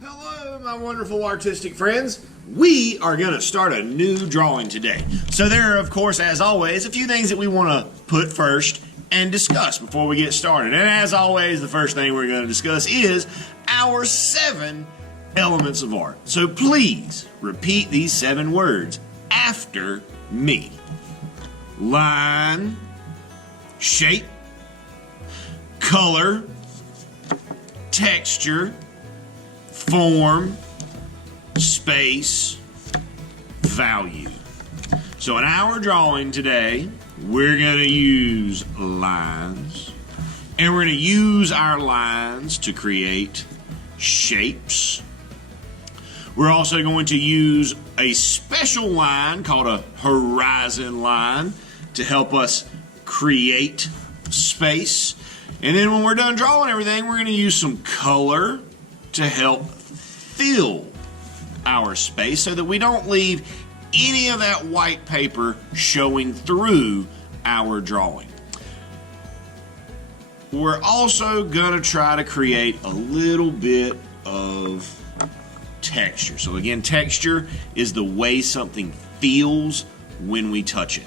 Hello, my wonderful artistic friends. We are going to start a new drawing today. So there are, of course, as always, a few things that we want to put first and discuss before we get started. And as always, the first thing we're going to discuss is our 7 elements of art. So please repeat these 7 words after me. Line, shape, color, texture, form, space, value. So in our drawing today, we're going to use lines, and we're going to use our lines to create shapes. We're also going to use a special line called a horizon line to help us create space. And then when we're done drawing everything, we're going to use some color to help fill our space so that we don't leave any of that white paper showing through our drawing. We're also going to try to create a little bit of texture. So again, texture is the way something feels when we touch it.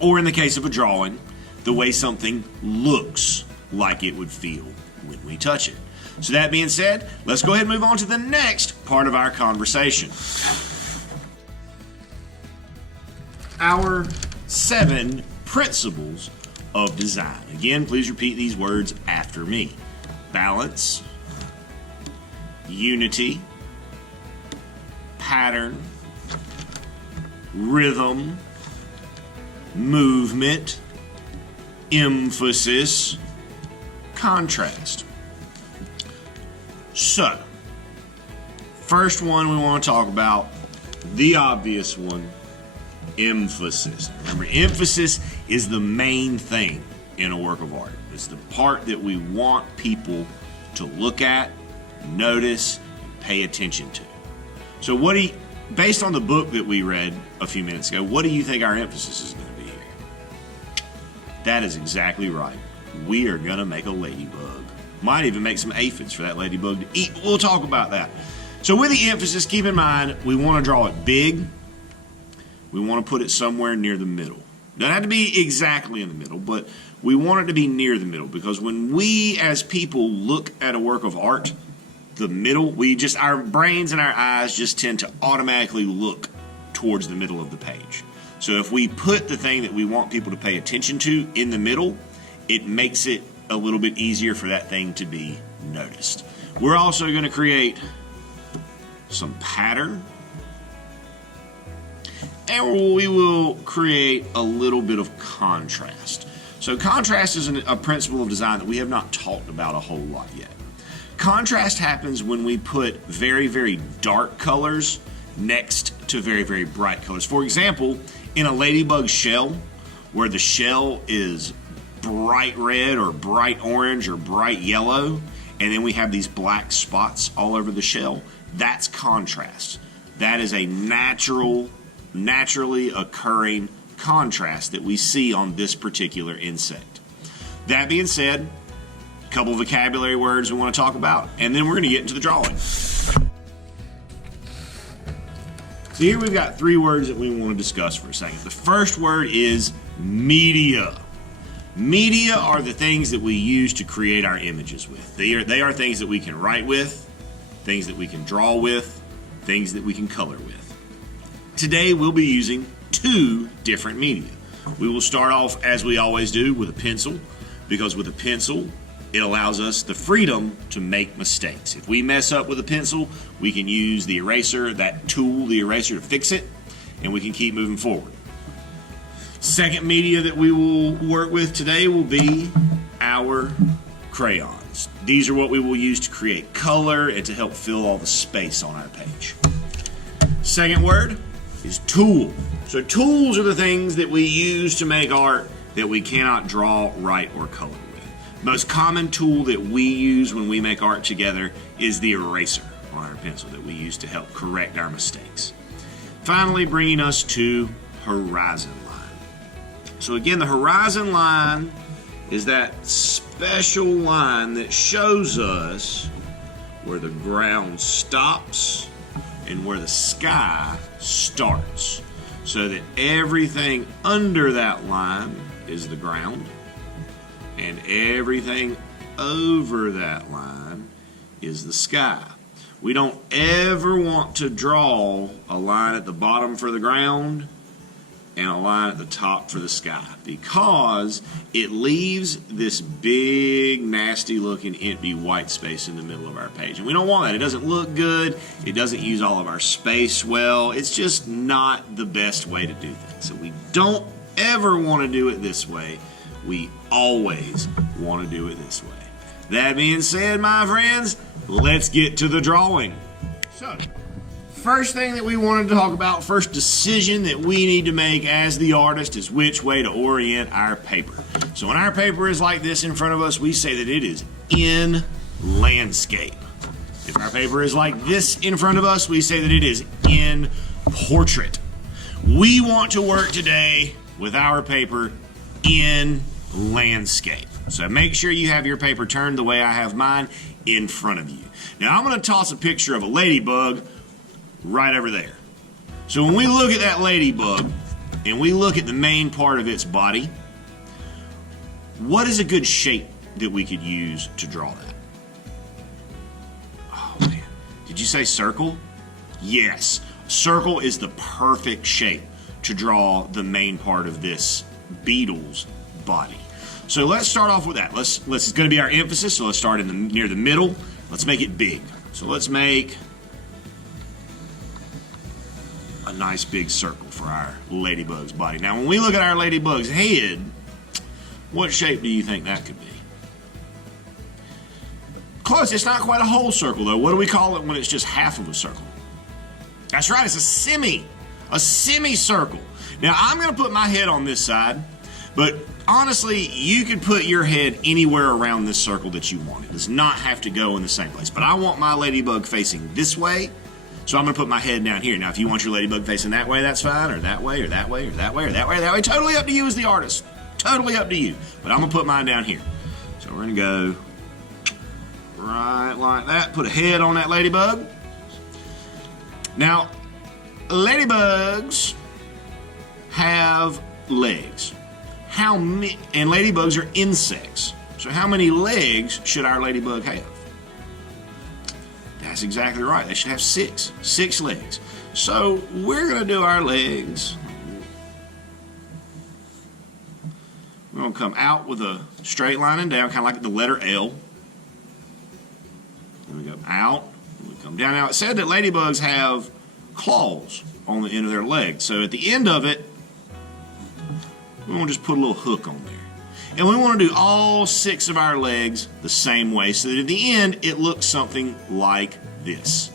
Or in the case of a drawing, the way something looks like it would feel when we touch it. So that being said, let's go ahead and move on to the next part of our conversation. Our 7 principles of design. Again, please repeat these words after me. Balance, unity, pattern, rhythm, movement, emphasis, contrast. So, first one we want to talk about, the obvious one, emphasis. Remember, emphasis is the main thing in a work of art. It's the part that we want people to look at, notice, and pay attention to. So based on the book that we read a few minutes ago, what do you think our emphasis is going to be here? That is exactly right. We are going to make a ladybug. Might even make some aphids for that ladybug to eat. We'll talk about that. So with the emphasis, keep in mind, we want to draw it big. We want to put it somewhere near the middle. Doesn't have to be exactly in the middle, but we want it to be near the middle, because when we as people look at a work of art, the middle, our brains and our eyes just tend to automatically look towards the middle of the page. So if we put the thing that we want people to pay attention to in the middle, it makes it a little bit easier for that thing to be noticed. We're also going to create some pattern, and we will create a little bit of contrast. So contrast is a principle of design that we have not talked about a whole lot yet. Contrast happens when we put very, very dark colors next to very, very bright colors. For example, in a ladybug shell, where the shell is bright red or bright orange or bright yellow, and then we have these black spots all over the shell, that's contrast. That is a naturally occurring contrast that we see on this particular insect. That being said, a couple of vocabulary words we want to talk about, and then we're going to get into the drawing. So here we've got 3 words that we want to discuss for a second. The first word is media. Media are the things that we use to create our images with. They are things that we can write with, things that we can draw with, things that we can color with. Today we'll be using 2 different media. We will start off, as we always do, with a pencil, because with a pencil, it allows us the freedom to make mistakes. If we mess up with a pencil, we can use the eraser, that tool, the eraser, to fix it, and we can keep moving forward. Second media that we will work with today will be our crayons. These are what we will use to create color and to help fill all the space on our page. Second word is tool. So tools are the things that we use to make art that we cannot draw, write, or color with. Most common tool that we use when we make art together is the eraser on our pencil that we use to help correct our mistakes. Finally, bringing us to horizon line. So again, the horizon line is that special line that shows us where the ground stops and where the sky starts, so that everything under that line is the ground and everything over that line is the sky. We don't ever want to draw a line at the bottom for the ground and a line at the top for the sky, because it leaves this big, nasty looking empty white space in the middle of our page. And we don't want that. It doesn't look good. It doesn't use all of our space well. It's just not the best way to do things. So we don't ever want to do it this way. We always want to do it this way. That being said, my friends, let's get to the drawing. So, first thing that we wanted to talk about, first decision that we need to make as the artist, is which way to orient our paper. So when our paper is like this in front of us, we say that it is in landscape. If our paper is like this in front of us, we say that it is in portrait. We want to work today with our paper in landscape. So make sure you have your paper turned the way I have mine in front of you. Now I'm going to toss a picture of a ladybug right over there. So when we look at that ladybug and we look at the main part of its body, what is a good shape that we could use to draw that? Oh man, did you say circle? Yes, circle is the perfect shape to draw the main part of this beetle's body. So let's start off with that. It's going to be our emphasis. So let's start near the middle. Let's make it big. So let's make a nice big circle for our ladybug's body. Now, when we look at our ladybug's head, what shape do you think that could be? Close. It's not quite a whole circle, though. What do we call it when it's just half of a circle? That's right. It's a semicircle. Now, I'm going to put my head on this side, but honestly, you could put your head anywhere around this circle that you want. It does not have to go in the same place. But I want my ladybug facing this way, so I'm going to put my head down here. Now, if you want your ladybug facing that way, that's fine, or that way, or that way, or that way, or that way, or that way. Totally up to you as the artist. Totally up to you. But I'm going to put mine down here. So we're going to go right like that. Put a head on that ladybug. Now, ladybugs have legs. And ladybugs are insects. So how many legs should our ladybug have? That's exactly right. They should have 6. 6 legs. So we're going to do our legs. We're going to come out with a straight line and down, kind of like the letter L. Then we go out. And we come down. Now, it said that ladybugs have claws on the end of their legs. So at the end of it, we want to just put a little hook on there. And we want to do all 6 of our legs the same way, so that at the end it looks something like this.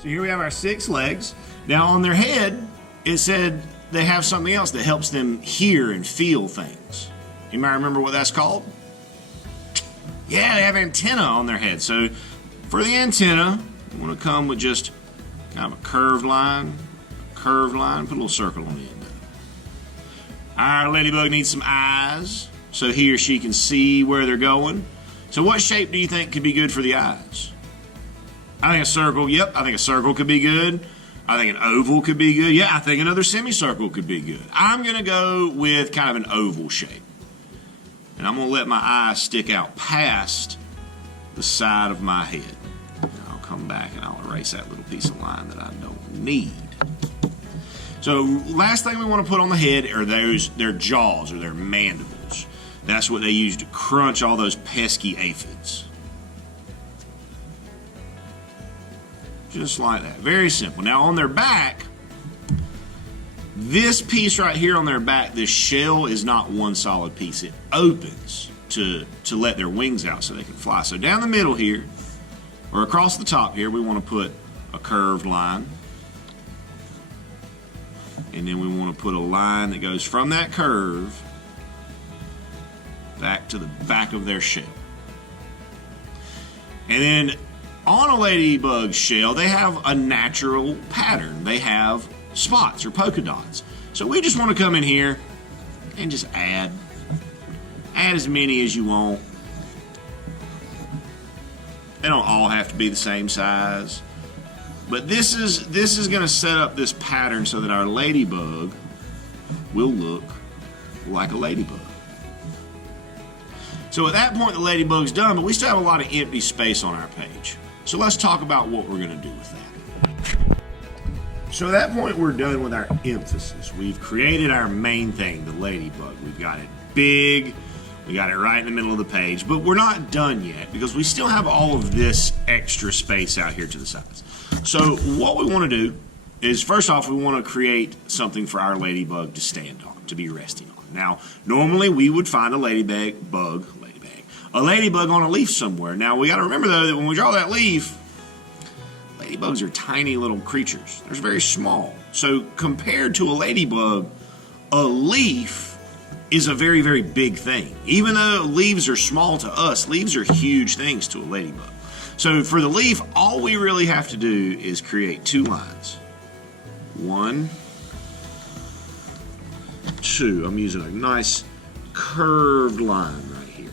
So here we have our 6 legs. Now on their head, it said they have something else that helps them hear and feel things. You might remember what that's called? Yeah, they have antenna on their head. So for the antenna, we want to come with just kind of a curved line, put a little circle on the end. Our ladybug needs some eyes, so he or she can see where they're going. So what shape do you think could be good for the eyes? I think a circle. Yep, I think a circle could be good. I think an oval could be good. Yeah, I think another semicircle could be good. I'm going to go with kind of an oval shape. And I'm going to let my eyes stick out past the side of my head. And I'll come back and I'll erase that little piece of line that I don't need. So last thing we want to put on the head are their jaws or their mandibles. That's what they use to crunch all those pesky aphids. Just like that. Very simple. Now on their back, this piece right here on their back, this shell is not one solid piece. It opens to let their wings out so they can fly. So down the middle here, or across the top here, we want to put a curved line. And then we want to put a line that goes from that curve back to the back of their shell. And then on a ladybug shell, they have a natural pattern. They have spots or polka dots. So we just want to come in here and just add as many as you want. They don't all have to be the same size. But this is going to set up this pattern so that our ladybug will look like a ladybug. So at that point, the ladybug's done, but we still have a lot of empty space on our page. So let's talk about what we're going to do with that. So at that point, we're done with our emphasis. We've created our main thing, the ladybug. We've got it big. We got it right in the middle of the page, but we're not done yet because we still have all of this extra space out here to the sides. So what we want to do is, first off, we want to create something for our ladybug to stand on, to be resting on. Now, normally we would find a ladybug on a leaf somewhere. Now, we got to remember, though, that when we draw that leaf, ladybugs are tiny little creatures. They're very small. So compared to a ladybug, a leaf is a very, very big thing. Even though leaves are small to us, leaves are huge things to a ladybug. So for the leaf, all we really have to do is create 2 lines. 1, 2. I'm using a nice curved line right here.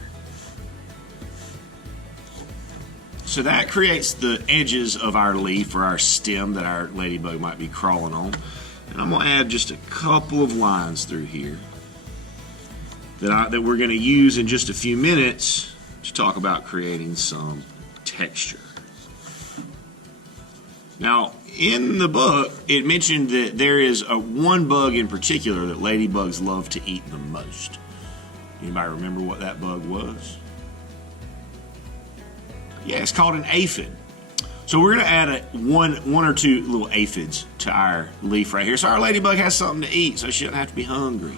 So that creates the edges of our leaf or our stem that our ladybug might be crawling on. And I'm going to add just a couple of lines through here that we're going to use in just a few minutes to talk about creating some texture. Now, in the book, it mentioned that there is one bug in particular that ladybugs love to eat the most. Anybody remember what that bug was? Yeah, it's called an aphid. So we're going to add one or two little aphids to our leaf right here, so our ladybug has something to eat, so she doesn't have to be hungry.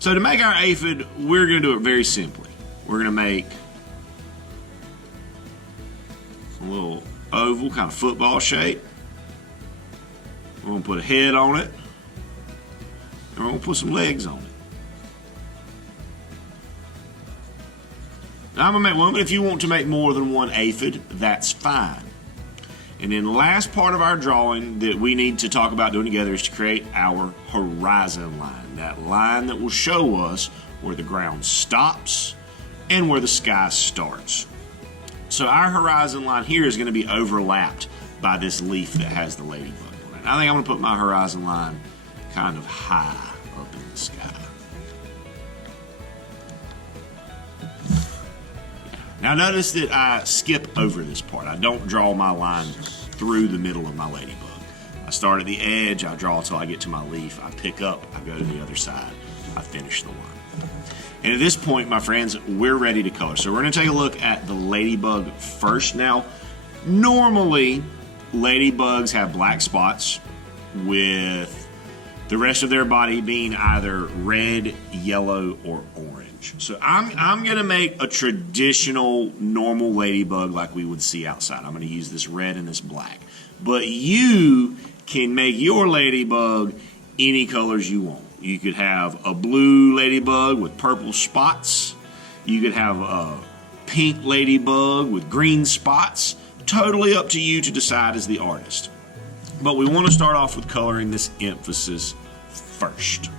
So to make our aphid, we're going to do it very simply. We're going to make a little oval, kind of football shape. We're going to put a head on it, and we're going to put some legs on it. Now I'm going to make one, but if you want to make more than one aphid, that's fine. And then the last part of our drawing that we need to talk about doing together is to create our horizon line. That line that will show us where the ground stops and where the sky starts. So our horizon line here is going to be overlapped by this leaf that has the ladybug on it. I think I'm going to put my horizon line kind of high up in the sky. Now notice that I skip over this part. I don't draw my line through the middle of my ladybug. I start at the edge, I draw until I get to my leaf, I pick up, I go to the other side, I finish the line. And at this point, my friends, we're ready to color. So we're going to take a look at the ladybug first. Now, normally, ladybugs have black spots with the rest of their body being either red, yellow, or orange. So I'm going to make a traditional, normal ladybug like we would see outside. I'm going to use this red and this black. But you can make your ladybug any colors you want. You could have a blue ladybug with purple spots. You could have a pink ladybug with green spots. Totally up to you to decide as the artist. But we want to start off with coloring this emphasis first.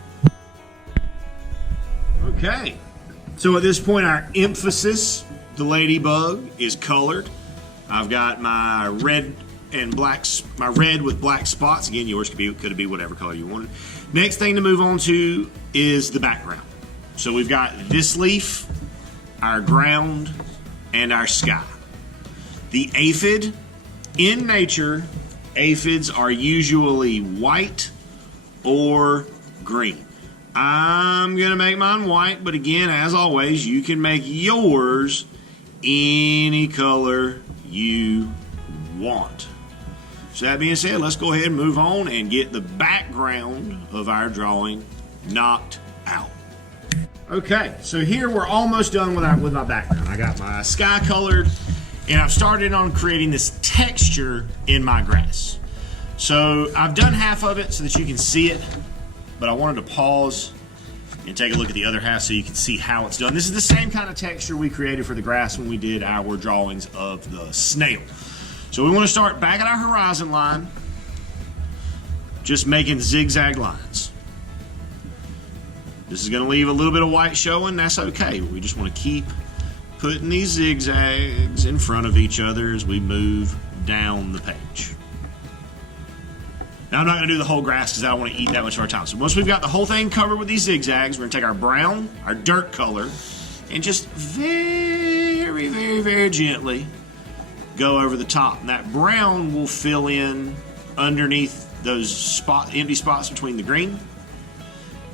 Okay, so at this point our emphasis, the ladybug, is colored. I've got my red and black, my red with black spots. Again, yours could be whatever color you wanted. Next thing to move on to is the background. So we've got this leaf, our ground, and our sky. The aphid, in nature, aphids are usually white or green. I'm going to make mine white, but again, as always, you can make yours any color you want. So that being said, let's go ahead and move on and get the background of our drawing knocked out. Okay, so here we're almost done with my background. I got my sky colored, and I've started on creating this texture in my grass. So I've done half of it so that you can see it, but I wanted to pause and take a look at the other half so you can see how it's done. This is the same kind of texture we created for the grass when we did our drawings of the snail. So we want to start back at our horizon line, just making zigzag lines. This is going to leave a little bit of white showing. That's okay. We just want to keep putting these zigzags in front of each other as we move down the page. Now I'm not going to do the whole grass because I don't want to eat that much of our time. So once we've got the whole thing covered with these zigzags, we're going to take our brown, our dirt color, and just very, very, very gently go over the top. And that brown will fill in underneath those empty spots between the green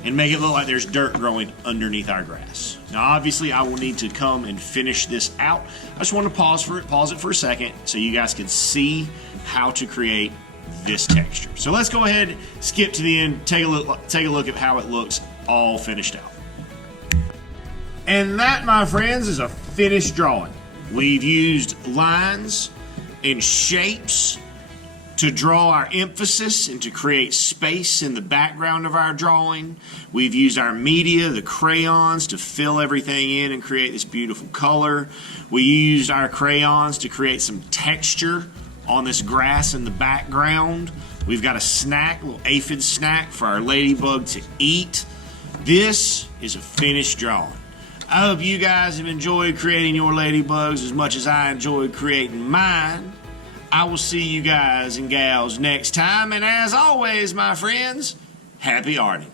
and make it look like there's dirt growing underneath our grass. Now obviously I will need to come and finish this out. I just want to pause it for a second so you guys can see how to create this texture. So let's go ahead, skip to the end, take a look at how it looks all finished out. And that, my friends, is a finished drawing. We've used lines and shapes to draw our emphasis and to create space in the background of our drawing. We've used our media, the crayons, to fill everything in and create this beautiful color. We used our crayons to create some texture on this grass in the background. We've got a snack, a little aphid snack for our ladybug to eat. This is a finished drawing. I hope you guys have enjoyed creating your ladybugs as much as I enjoyed creating mine. I will see you guys and gals next time, and as always, my friends, happy arting.